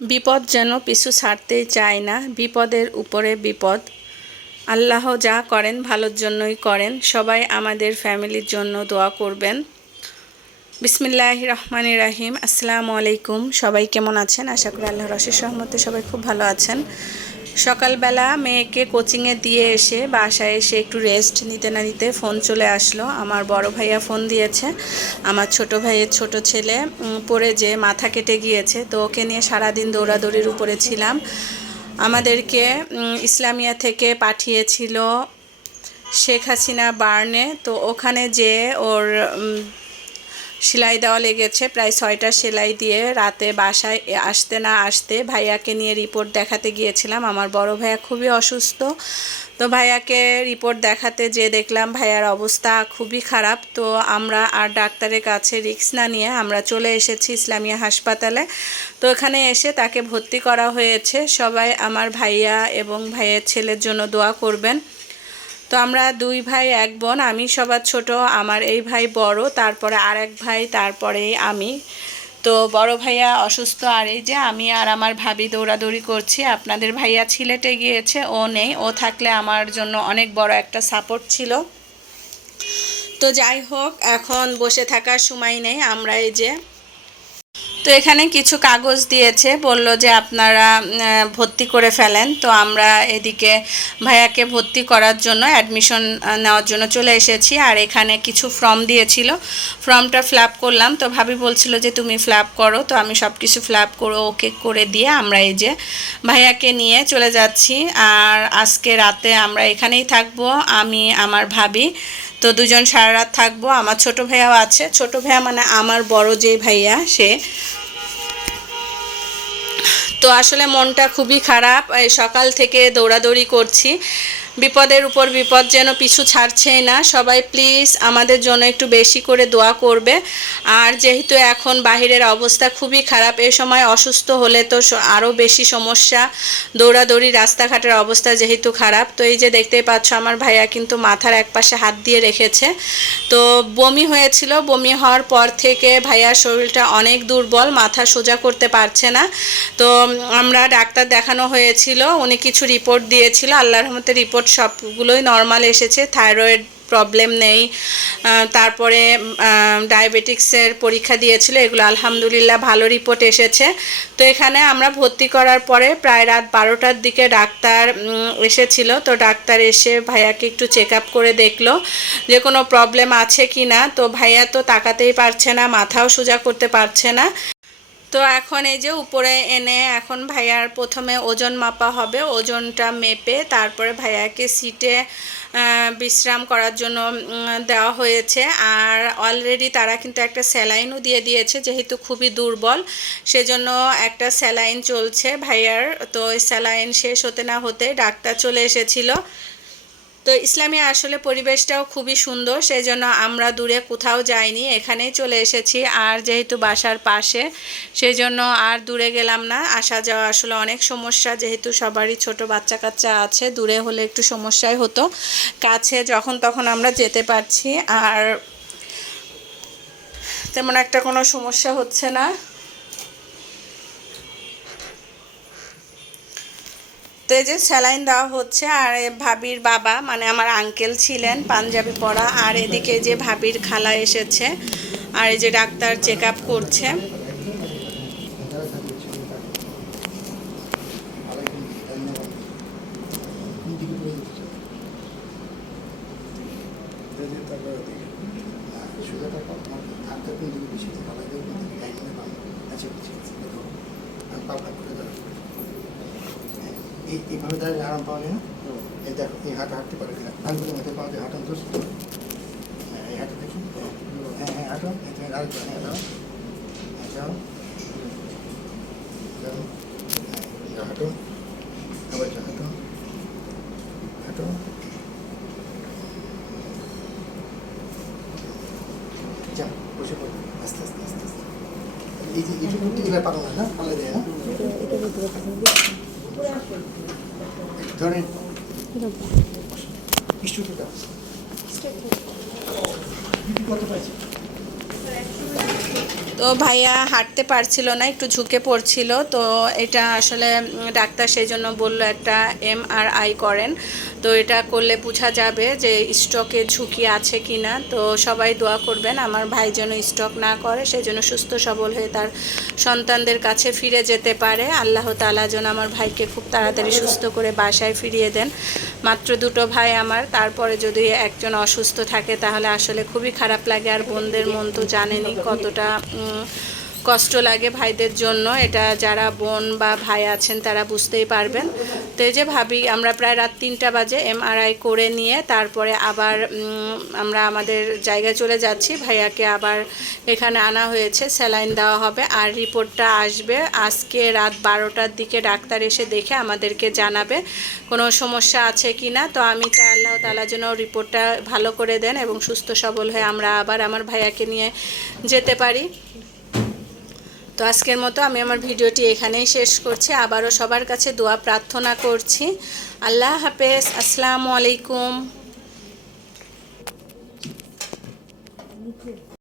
বিপদ যেন পিছু ছাড়তেই চায় না, বিপদের উপরে বিপদ। আল্লাহ যা করেন ভালোর জন্যই করেন, সবাই আমাদের ফ্যামিলির জন্য দোয়া করবেন। বিসমিল্লাহ রহমান রাহিম, আসসালামু আলাইকুম। সবাই কেমন আছেন? আশা করি আল্লাহর রশিদ সহমতে সবাই খুব ভালো আছেন। সকালবেলা মেয়েকে কোচিংয়ে দিয়ে এসে বাসায় এসে একটু রেস্ট নিতে না নিতে ফোন চলে আসলো। আমার বড় ভাইয়া ফোন দিয়েছে। আমার ছোট ভাইয়ের ছোট ছেলে পড়ে যে মাথা কেটে গিয়েছে, তো ওকে নিয়ে সারাদিন দৌড়াদৌড়ির উপরে ছিলাম। আমাদেরকে ইসলামিয়া থেকে পাঠিয়েছিল শেখ হাসিনা বার্নে। তো ওখানে যে ওর সেলাই দেওয়া লেগেছে। প্রায় ছয়টা সেলাই দিয়ে রাতে বাসায় আসতে না আসতে ভাইয়াকে নিয়ে রিপোর্ট দেখাতে গিয়েছিলাম। আমার বড় ভাইয়া খুবই অসুস্থ। তো ভাইয়াকে রিপোর্ট দেখাতে যে দেখলাম ভাইয়ার অবস্থা খুবই খারাপ। তো আমরা আর ডাক্তারের কাছে রিক্স না নিয়ে আমরা চলে এসেছি ইসলামিয়া হাসপাতালে। তো এখানে এসে তাকে ভর্তি করা হয়েছে। সবাই আমার ভাইয়া এবং ভাইয়ের ছেলের জন্য দোয়া করবেন। তো আমরা দুই ভাই, এক বোন, আমি সবার ছোট, আমার এই ভাই বড়, তারপরে আর এক ভাই, তারপরে আমি। তো বড় ভাইয়া অসুস্থ, আর এই যে আমি আর আমার ভাবি দৌড়াদৌড়ি করছি। আপনাদের ভাইয়া ছিলেটে গিয়েছে, ও নেই। ও থাকলে আমার জন্য অনেক বড় একটা সাপোর্ট ছিল। তো যাই হোক, এখন বসে থাকার সময় নেই। আমরা এই যে তো এখানে কিছু কাগজ দিয়েছে, বলল যে আপনারা ভর্তি করে ফেলেন। তো আমরা এদিকে ভাইয়াকে ভর্তি করার জন্য অ্যাডমিশন নেওয়ার জন্য চলে এসেছি। আর এখানে কিছু ফর্ম দিয়েছিল। ফর্মটা ফিল করলাম। তো ভাবি বলছিল যে, তুমি ফিল করো। তো আমি সব কিছু ফিল করে ওকে করে দিয়ে আমরা এই যে ভাইয়াকে নিয়ে চলে যাচ্ছি। আর আজকে রাতে আমরা এখানেই থাকব। আমি, আমার ভাবি তো দুজন সারা রাত থাকব। আমার ছোট ভাইয়াও আছে। ছোট ভাইয়া মানে আমার বড় যে ভাইয়া, সে। তো আসলে মনটা খুবই খারাপ। সকাল থেকে দৌড়াদৌড়ি করছি। বিপদের উপর বিপদ যেন পিছু ছাড়ছেই না। সবাই প্লিজ আমাদের জন্য একটু বেশি করে দোয়া করবে। আর যেহেতু এখন বাহিরের অবস্থা খুবই খারাপ, এ সময় অসুস্থ হলে তো আরও বেশি সমস্যা। দৌড়াদৌড়ি, রাস্তাঘাটের অবস্থা যেহেতু খারাপ, তো এই যে দেখতেই পাচ্ছ আমার ভাইয়া কিন্তু মাথার এক পাশে হাত দিয়ে রেখেছে। তো বমি হয়েছিল, বমি হওয়ার পর থেকে ভাইয়ার শরীরটা অনেক দুর্বল, মাথা সোজা করতে পারছে না। তো আমরা ডাক্তার দেখানো হয়েছিল, উনি কিছু রিপোর্ট দিয়েছিল, আল্লাহর রহমতে রিপোর্ট সবগুলোই নর্মাল এসেছে থাইরয়েড প্রবলেম নেই তারপরে ডায়াবেটিক্সের পরীক্ষা দিয়েছিল, এগুলো আলহামদুলিল্লাহ ভালো রিপোর্ট এসেছে। তো এখানে আমরা ভর্তি করার পরে প্রায় রাত বারোটার দিকে ডাক্তার এসেছিল। তো ডাক্তার এসে ভাইয়াকে একটু চেক আপ করে দেখল যে কোনো প্রবলেম আছে কি না তো ভাইয়া তো তাকাতেই পারছে না, মাথাও সোজা করতে পারছে না। তো এখন এই যে উপরে এনে এখন ভাইয়ার প্রথমে ওজন মাপা হবে, ওজনটা মেপে তারপরে ভাইয়াকে সিটে বিশ্রাম করার জন্য দেওয়া হয়েছে। আর অলরেডি তারা কিন্তু একটা স্যালাইনও দিয়ে দিয়েছে, যেহেতু খুবই দুর্বল, সেজন্য একটা স্যালাইন চলছে ভাইয়ার। তো স্যালাইন শেষ হতে না হতে ডাক্তার চলে এসেছিল। তো ইসলামী আসলে পরিবেশটাও খুবই সুন্দর সেই জন্য আমরা দূরে কোথাও যাইনি, এখানেই চলে এসেছি। আর যেহেতু বাসার পাশে সেই জন্য আর দূরে গেলাম না। আসা যাওয়া আসলে অনেক সমস্যা, যেহেতু সবারই ছোট বাচ্চা কাচ্চা আছে, দূরে হলে একটু সমস্যাই হতো। কাছে যখন তখন আমরা যেতে পারছি, আর তেমন একটা কোনো সমস্যা হচ্ছে না। তো এই যে স্যালাইন দেওয়া হচ্ছে, আর ভাবির বাবা মানে আমার আঙ্কেল ছিলেন পাঞ্জাবি পরা, আর এদিকে যে ভাবির খালা এসেছে, আর এই যে ডাক্তার চেক আপ করছে এইভাবে দাঁড়িয়ে আরাম পাওয়া যায় না এই দেখো এই হাঁটা হাঁটতে পারে কিনা আঙ্গুলের মধ্যে পাওয়া যায় হাঁটান দোষ হ্যাঁ এই হাঁটা দেখি হ্যাঁ হ্যাঁ হাঁটো আরেকবার হ্যাঁ হ্যাঁ যাও যাও হ্যাঁ হাঁটো আবার যাও হাঁটো হাঁটো যা বসে পড়ো আস্তে আস্তে আস্তে আস্তে এই যে এইটুকু এবার পারো না পারলে যায় না ধরেন। কত পাইছে? তো ভাইয়া হাঁটতে পারছিল না, একটু ঝুঁকে পড়ছিল। তো এটা আসলে ডাক্তার সেই জন্য বলল একটা এম আর আই করেন। তো এটা করলে বোঝা যাবে যে স্ট্রোকের ঝুঁকি আছে কি না তো সবাই দোয়া করবেন, আমার ভাই যেন স্ট্রোক না করে সেই জন্য সুস্থ সবল হয়ে তার সন্তানদের কাছে ফিরে যেতে পারে। আল্লাহ তালা যেন আমার ভাইকে খুব তাড়াতাড়ি সুস্থ করে বাসায় ফিরিয়ে দেন। মাত্র দুটো ভাই আমার, তারপরে যদি একজন অসুস্থ থাকে, তাহলে আসলে খুবই খারাপ লাগে। আর বোনদের মন তো জানেনি কতটা একটা কষ্ট লাগে ভাইদের জন্য, এটা যারা বোন বা ভাই আছেন তারা বুঝতেই পারবেন। তো এই যে ভাবি, আমরা প্রায় রাত তিনটা বাজে এমআরআই করে নিয়ে তারপরে আবার আমরা আমাদের জায়গায় চলে যাচ্ছি। ভাইয়াকে আবার এখানে আনা হয়েছে, স্যালাইন দেওয়া হবে। আর রিপোর্টটা আসবে আজকে রাত বারোটার দিকে, ডাক্তার এসে দেখে আমাদেরকে জানাবে কোনো সমস্যা আছে কি না তো আমি চাই আল্লাহ তালা যেন রিপোর্টটা ভালো করে দেন এবং সুস্থ সবল হয়ে আমরা আবার আমার ভাইয়াকে নিয়ে যেতে পারি। তো আজকের মতো আমি আমার ভিডিওটি এখানেই শেষ করছি। আবারও সবার কাছে দোয়া প্রার্থনা করছি। আল্লাহ হাফেজ। আসসালামু আলাইকুম।